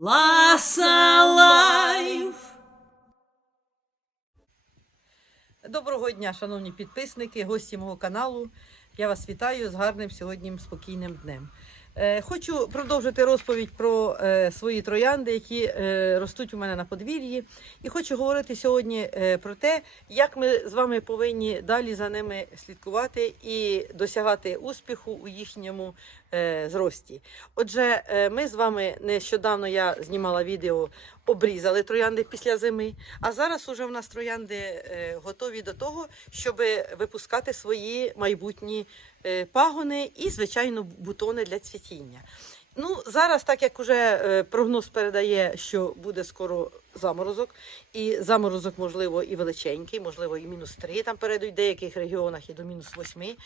Ласа Лайф. Доброго дня, шановні підписники, гості мого каналу. Я вас вітаю з гарним сьогоднім спокійним днем. Е, Хочу продовжити розповідь про е, свої троянди, які е, ростуть у мене на подвір'ї. І хочу говорити сьогодні про те, як ми з вами повинні далі за ними слідкувати і досягати успіху у їхньому зрості. Отже, ми з вами нещодавно я знімала відео, обрізали троянди після зими. А зараз уже в нас троянди готові до того, щоб випускати свої майбутні пагони і, звичайно, бутони для цвітіння. Ну, зараз, так як уже е, прогноз передає, що буде скоро заморозок, і заморозок, можливо, і величенький, можливо, і мінус 3 там перейдуть в деяких регіонах і до мінус 8,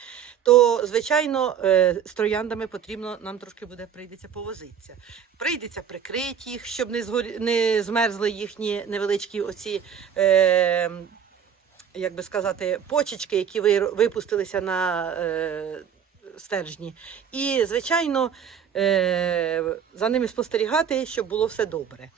то, звичайно, е, з трояндами потрібно нам трошки буде прийдеться повозитися. Прийдеться прикрити їх, щоб не, згорі... не змерзли їхні невеличкі оці. Е... Як би сказати, почечки, які випустилися на е, стержні. І, звичайно, е, за ними спостерігати, щоб було все добре.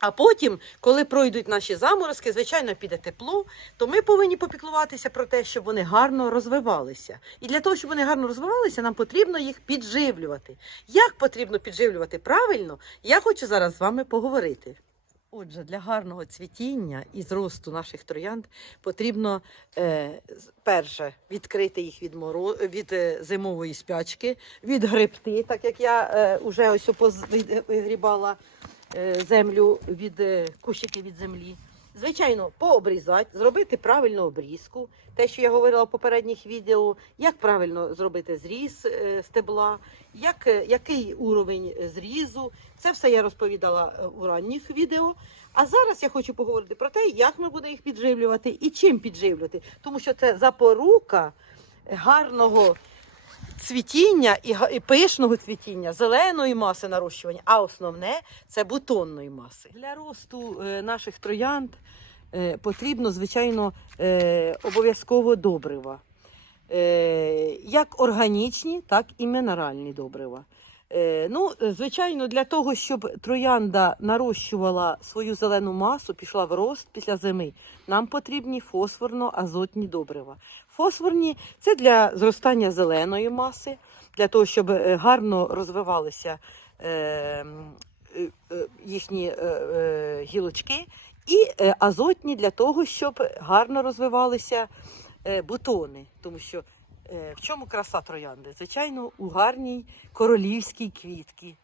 А потім, коли пройдуть наші заморозки, звичайно, піде тепло, то ми повинні попіклуватися про те, щоб вони гарно розвивалися. І для того, щоб вони гарно розвивалися, нам потрібно їх підживлювати. Як потрібно підживлювати правильно, я хочу зараз з вами поговорити. Отже, для гарного цвітіння і зросту наших троянд потрібно е, перше відкрити їх від моро... від е, зимової спячки, від грибти, так як я е, вже ось опоз... вигрібала е, землю від е, кущики від землі. Звичайно, пообрізати, зробити правильну обрізку. Те, що я говорила в попередніх відео, як правильно зробити зріз е, стебла, як, е, який уровень зрізу. Це все я розповідала е, у ранніх відео. А зараз я хочу поговорити про те, як ми будемо їх підживлювати і чим підживлювати. Тому що це запорука гарного цвітіння і, і пишного цвітіння, зеленої маси нарощування, а основне це бутонної маси. Для росту е, наших троянд е, потрібно, звичайно, е, обов'язково добрива. Е, як органічні, так і мінеральні добрива. Е, ну, звичайно, для того, щоб троянда нарощувала свою зелену масу, пішла в рост після зими, нам потрібні фосфорно-азотні добрива. Фосфорні це для зростання зеленої маси, для того, щоб е, гарно розвивалися е, їхні гілочки, і азотні для того, щоб гарно розвивалися бутони. Тому що в чому краса троянди? Звичайно, у гарній королівській квітці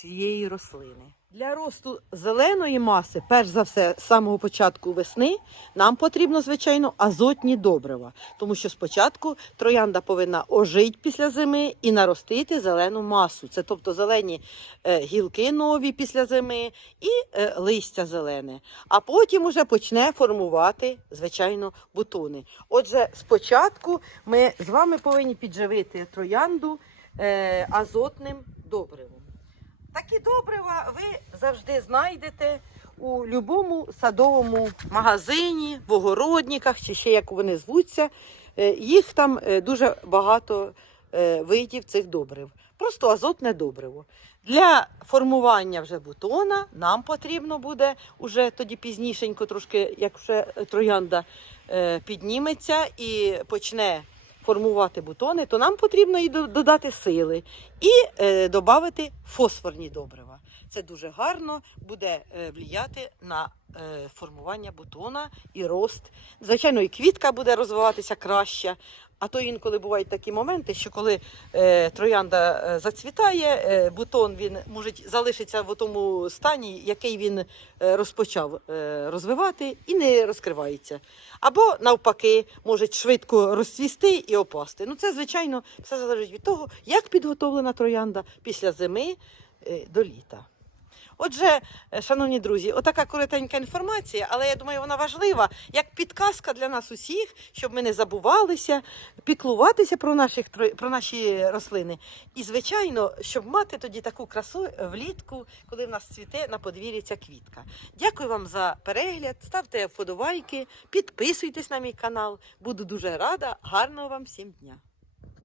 цієї рослини. Для росту зеленої маси, перш за все, з самого початку весни, нам потрібно, звичайно, азотні добрива. Тому що спочатку троянда повинна ожити після зими і наростити зелену масу. Це тобто зелені е, гілки нові після зими і е, листя зелене. А потім уже почне формувати, звичайно, бутони. Отже, спочатку ми з вами повинні підживити троянду е, азотним добривом. Такі добрива ви завжди знайдете у будь-якому садовому магазині, в огородниках, чи ще як вони звуться. Е, Їх там е, дуже багато е, видів цих добрив. Просто азотне добриво. Для формування вже бутона нам потрібно буде уже тоді пізнішенько, трошки, як вже троянда підніметься і почне формувати бутони, то нам потрібно і додати сили і е, додати фосфорні добрива. Це дуже гарно буде е, на е, формування бутона і рост. Звичайно, і квітка буде розвиватися краще. А то інколи бувають такі моменти, що коли е, троянда е, зацвітає, е, бутон він може залишитися в тому стані, який він е, розпочав е, розвивати, і не розкривається. Або навпаки, може швидко розцвісти і опасти. Ну це, звичайно, все залежить від того, як підготовлена троянда після зими е, до літа. Отже, е, шановні друзі, отака коротенька інформація, але я думаю, вона важлива як підказка для нас усіх, щоб ми не забувалися, піклуватися про, наших, про наші рослини. І, звичайно, щоб мати тоді таку красу е, влітку, коли в нас цвіте на подвір'ї ця квітка. Дякую вам за перегляд, ставте вподобайки, підписуйтесь на мій канал. Буду дуже рада. Гарного вам всім дня!